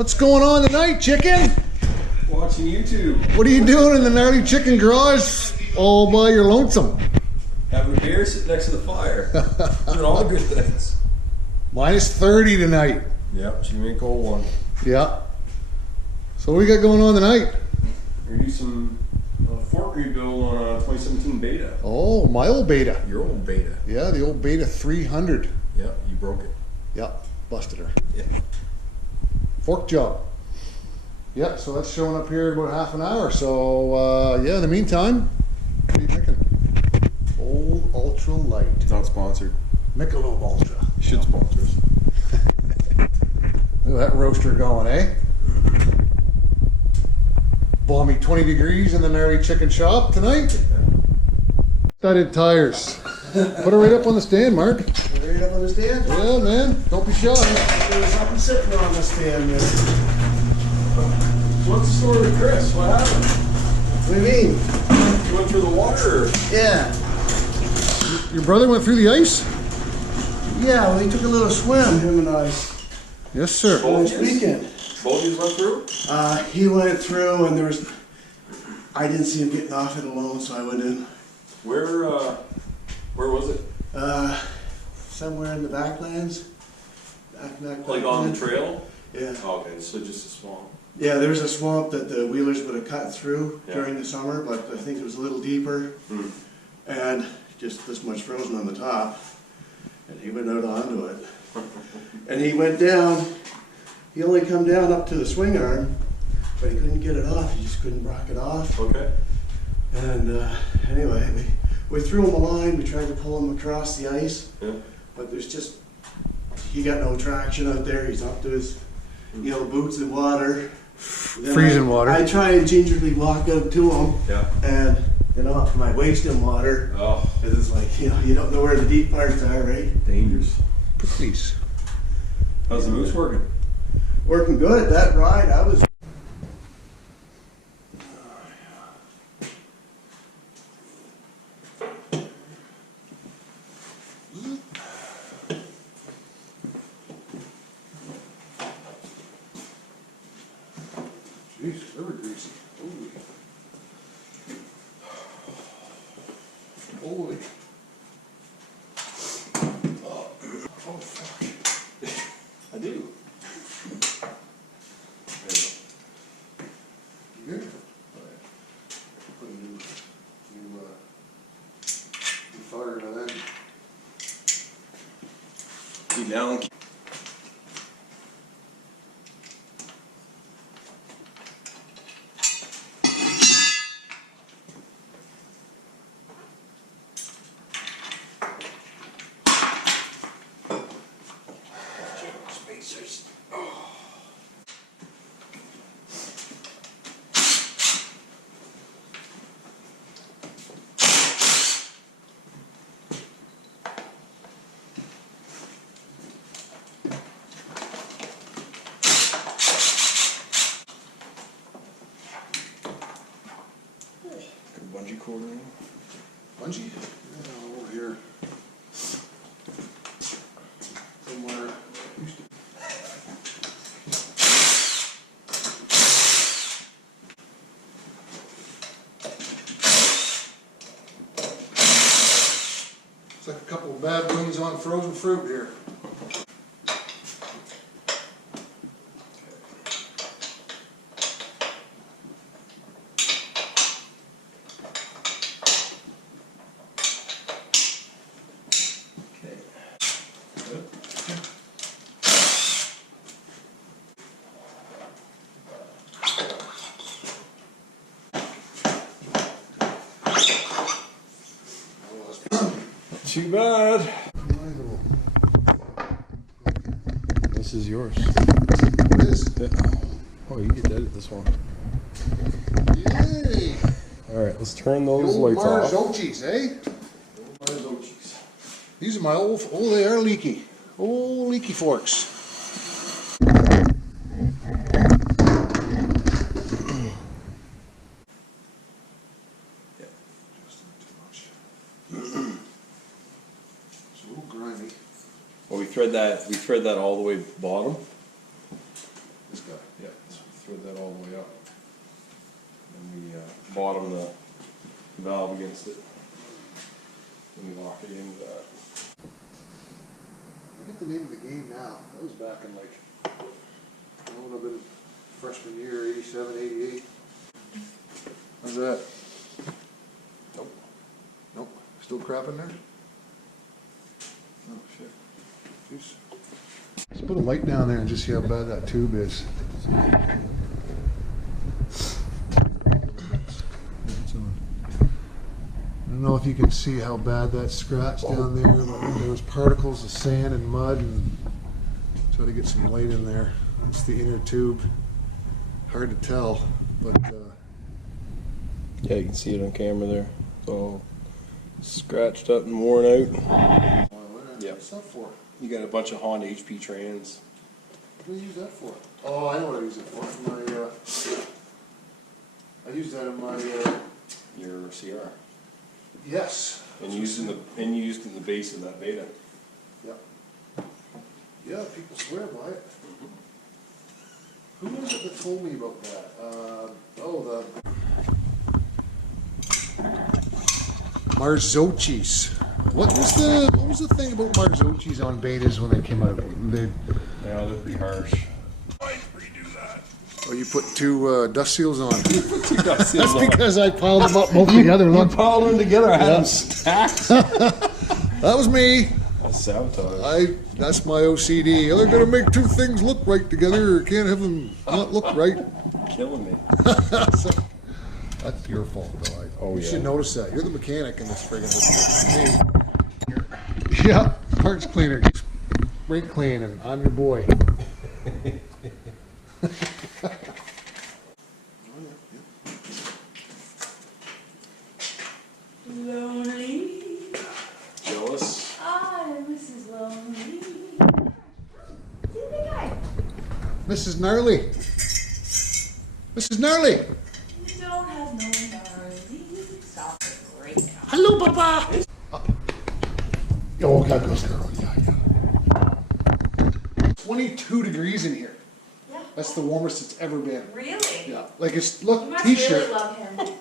What's going on tonight, chicken? Watching YouTube. What are you doing in the Gnarly Chicken Garage all by your lonesome? Having a beer, sitting next to the fire. Doing all the good things. Minus 30 tonight. Yep, she made a cold one. Yeah. So what we got going on tonight? We're gonna do some fork rebuild on a 2017 Beta. Oh, my old Beta. Your old Beta. Yeah, the old Beta 300. Yep, you broke it. Yeah, busted her. Yeah. Fork job. Yeah, so that's showing up here in about half an hour. So yeah, in the meantime, what are you thinking? Old Ultra Light. Not sponsored. Michelob Ultra. You should sponsor us. Look at that roaster going, eh? Balmy 20 degrees in the Gnarly Chicken shop tonight. Studded tires. Put it right up on the stand, Mark. Right up on the stand? Yeah, man. Don't be shy. There's something sitting on the stand there. What's the story with Chris? What happened? What do you mean? You went through the water? Or? Yeah. Your brother went through the ice? Yeah, well, he took a little swim, him and I, Yes, sir. this weekend. Both of you went through? He went through and I didn't see him getting off it alone, so I went in. Where was it? Somewhere in the backlands. Like on the trail? Yeah. Oh, okay, so just a swamp. Yeah, there was a swamp that the wheelers would have cut through during the summer, but I think it was a little deeper. And just this much frozen on the top. And he went out onto it. And he went down. He only come down up to the swing arm, but he couldn't get it off. He just couldn't rock it off. Okay. And anyway, we threw him a line. We tried to pull him across the ice, but he got no traction out there. He's up to his, boots in water. Then Freezing water. I try and gingerly walk up to him, and my waist in water. Oh. Because it's like, you don't know where the deep parts are, right? Dangerous. Please. How's the moose working? Working good. That ride, I was. Jeez, ever greasy. Holy. Oh, fuck. I do. You good? Put a new fire into that. Keep down. Spacers. Bungee cord in. Bungee? Yeah, over here. Somewhere. It's like a couple of bad wings on frozen fruit here. Too bad. This is yours. It is. Oh, you get to edit this one. Yay! Alright, let's turn those Old lights Mars off. Ochis, eh? These are my old, they are leaky. Old leaky forks. Well, we thread that all the way bottom. This guy. thread that all the way up. And we bottom the valve against it. And we lock it into that. I get the name of the game now. That was back in like, I would have been freshman year, 87, 88. How's that? Nope. Nope. Still crap in there? Oh, shit. Jeez. Let's put a light down there and just see how bad that tube is. I don't know if you can see how bad that scratch down there, but there was particles of sand and mud, and try to get some light in there. It's the inner tube. Hard to tell, but Yeah, you can see it on camera there. It's all scratched up and worn out. Yeah. What's that for? You got a bunch of Honda HP trans. What do you use that for? Oh, I know what I use it for. I use that in my Your CR. yes. And you used in the base of that Beta. Yeah. Yeah, people swear by it. Who was it that told me about that? The Marzocchi's. What was the thing about Marzocchi's on betas when they came out? Yeah, that'd be harsh. Oh, you put two dust seals on. That's That's because I piled them up both together. Look, piled them together. I had them stacked. that was me. That's sabotage. That's my OCD. They're gonna make two things look right together. Or can't have them not look right. Killing me. That's your fault, though. Oh, You yeah. should notice that. You're the mechanic in this friggin' thing. Yeah, parts cleaner. Brake cleaning. I'm your boy. Lonely, Jealous. I'm Mrs. Lonely. See the big guy. Mrs. Gnarly. Mrs. Gnarly. You don't have no gnarly. Stop it right now. Hello, Papa. Oh, God goes girl. Yeah. 22 degrees in here. Yeah. That's the warmest it's ever been. Really? Yeah. Like it's, You look, must t-shirt. really love him.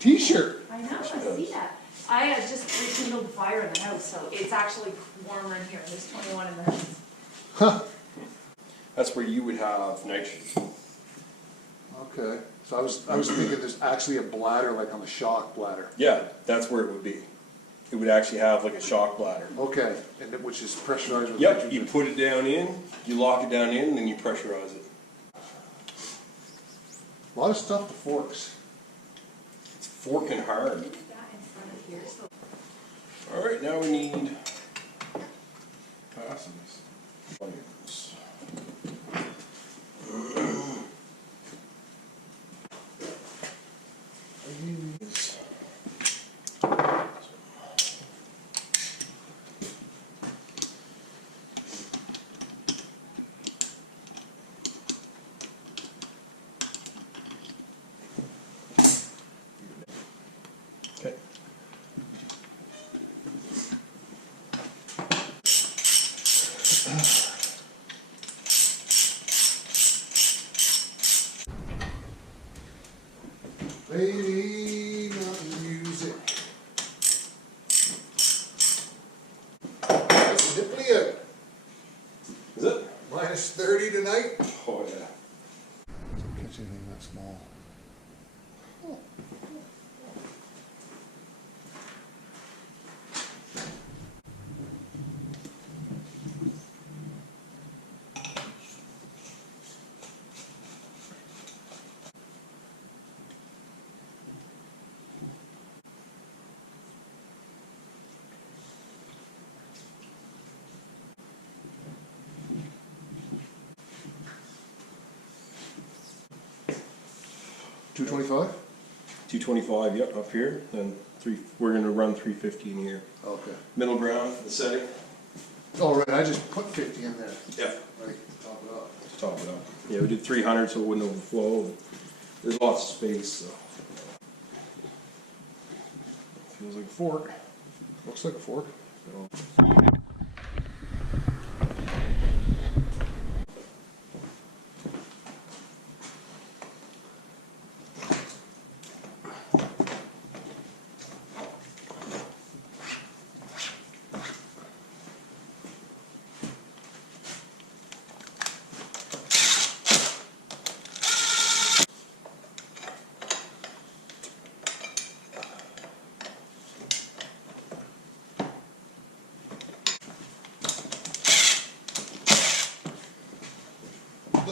T-shirt. I know, I see that. I just rekindled the fire in the house, so it's actually warmer in here. There's 21 in the house. Huh. That's where you would have nitrogen. Okay. So I was thinking there's actually a bladder like on the shock bladder. Yeah, that's where it would be. It would actually have like a shock bladder. Okay. And which is pressurized with Yep, nitrogen. you put it down in, you lock it down in, and then you pressurize it. A lot of stuff to forks. It's forking hard. Put that in front of here, so All right, now we need fasteners. Onions. Onions. Okay. Lady, not music. That's nipply out. Is it? Minus 30 tonight. Oh, yeah. Don't catch anything that small. $225? 225, yep, up here. Then we're going to run 350 in here. Okay. Middle ground for the setting. Oh, right, I just put 50 in there. Yeah. Right, top it up. Just top it up. Yeah, we did 300 so it wouldn't overflow. There's lots of space, so. Feels like a fork. Looks like a fork.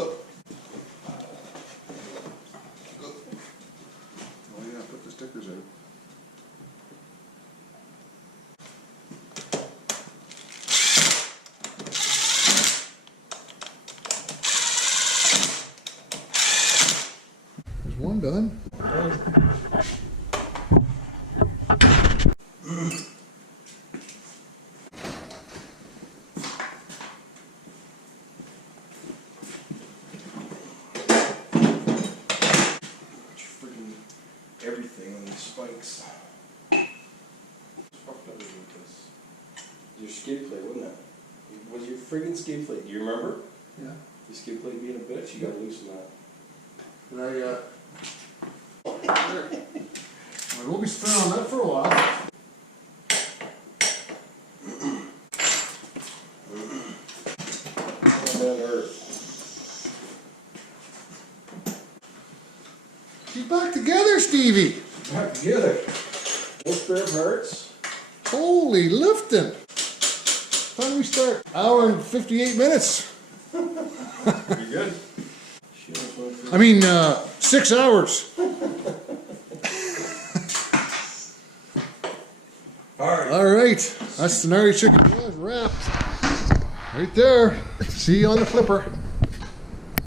Oh yeah, put the stickers in. There's one done. Freaking everything on these spikes. It's fucked up with this. Your skid plate, wasn't it? Was your friggin' skid plate? Do you remember? Yeah. Your skid plate being a bitch? You gotta loosen that. And we'll be spinning on that for a while. Oh, that hurt. Get back together, Stevie. Back together. No spare parts. Holy lifting. Time we start? Hour and 58 minutes. You good? I mean, 6 hours. Alright. All right, that's the Gnarly Chicken Garage wrapped. Right there. See you on the flipper.